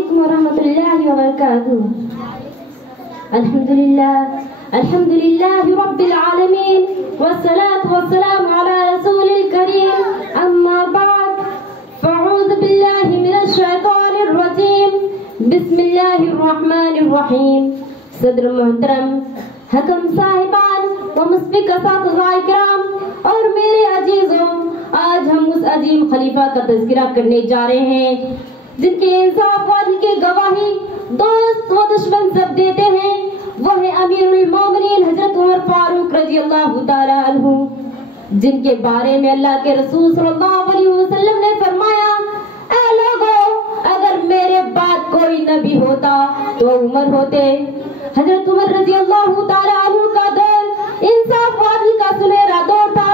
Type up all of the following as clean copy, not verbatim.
عليكم ورحمة الله وبركاته. الحمد لله رب العالمين والصلاة والسلام على رسول الكريم. أما بعد فأعوذ بالله من الشيطان الرجيم. بسم الله الرحمن الرحيم. صدر محترم، حکم صاحبان و مسبق اساتذہ کرام اور میرے عزیزوں، آج ہم اس عظیم خلیفہ کا تذکرہ کرنے جا رہے ہیں جن کے انصاف و عدل کی گواہی دوست و دشمن سب دیتے ہیں. وہ ہے امیر المومنین حضرت عمر فاروق رضی اللہ تعالی عنہ، جن کے بارے میں اللہ کے رسول صلی اللہ علیہ وسلم نے فرمایا، اے لوگوں، اگر میرے بعد کوئی نبی ہوتا تو عمر ہوتے. حضرت عمر رضی اللہ تعالی عنہ کا دور انصاف و عدل کا سنہرا دور تھا،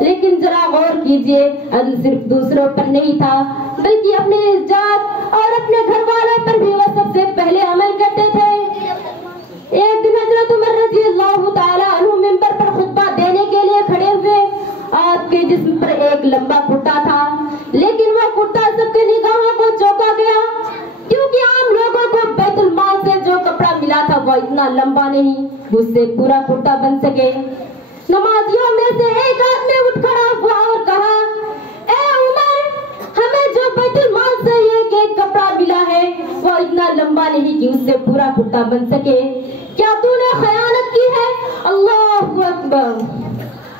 لیکن ذرا غور کیجئے، عدل صرف دوسروں پر نہیں تھا بلکہ اپنے ذات اور اپنے گھر والوں پر بھی وہ سب سے پہلے عمل کرتے تھے. ایک دن حضرت عمر رضی اللہ تعالی عنہ منبر پر خطبہ دینے کے لیے کھڑے ہوئے. آپ کے جسم پر ایک لمبا کرتا تھا، لیکن وہ کرتا سب کی نگاہوں کو چونکا گیا، کیونکہ عام لوگوں کو بیت المال سے جو کپڑا ملا تھا وہ اتنا لمبا نہیں اس سے پورا کرتا بن سکے. نمازیوں میں سے ایک آدمی اٹھ کھڑا ہوا اور کہا، اے عمر، ہمیں جو بیت المال سے ایک کپڑا ملا ہے وہ اتنا لمبا نہیں کہ اس سے پورا کرتا بن سکے. کیا تو نے خیانت کی ہے؟ اللہ اکبر.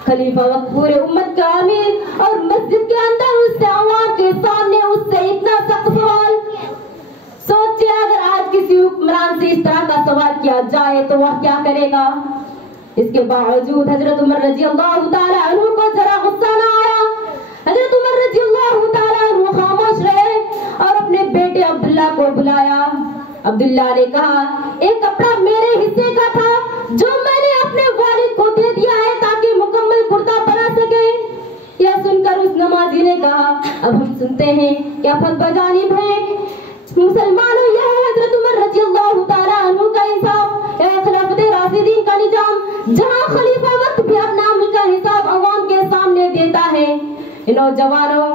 خلیفہ وقت پورے امت کا امیر اور مسجد کے اندر اس سے عوام کے سامنے اس سے اتنا سخت سوال. سوچے اگر آج کسی حکمران سے اس طرح کا سوال کیا جائے تو وہ کیا کرے گا. اس کے باوجود حضرت عمر رضی اللہ تعالی عنہ کو ذرا غصہ نہ آیا. حضرت عمر رضی اللہ تعالی عنہ خاموش رہے اور اپنے بیٹے عبداللہ کو بلایا. عبداللہ نے کہا، ایک کپڑا میرے حصے کا تھا جو میں نے اپنے والد کو دے دیا ہے تاکہ مکمل کرتا بنا سکے. یہ سن کر اس نمازی نے کہا، اب ہم سنتے ہیں کیا فتویٰ جانب ہے. مسلمانوں، یہ ہے حضرت عمر رضی اللہ تعالی عنہ کا انصاف، یہ خلافت راشدین کا نظام جہاں خلیفہ وقت بھی اپنا عمل کا حساب عوام کے سامنے دیتا ہے. نوجوانوں،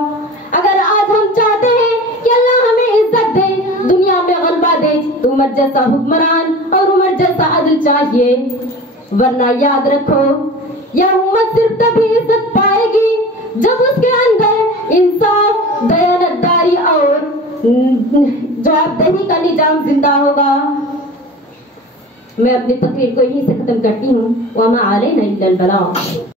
اگر آج ہم چاہتے ہیں کہ اللہ ہمیں عزت دے، دنیا میں غلبہ دے، تو عمر جیسا حکمران اور عمر جیسا عدل چاہیے. ورنہ یاد رکھو، یہ امت صرف تبھی عزت پائے گی جب اس کے اندر انصاف، دیانتداری اور جوابدہی کا نظام زندہ ہوگا. میں اپنی تقریر کو یہیں سے ختم کرتی ہوں. وَمَا عَلَيْنَا إِلَّا الْبَلَاغُ.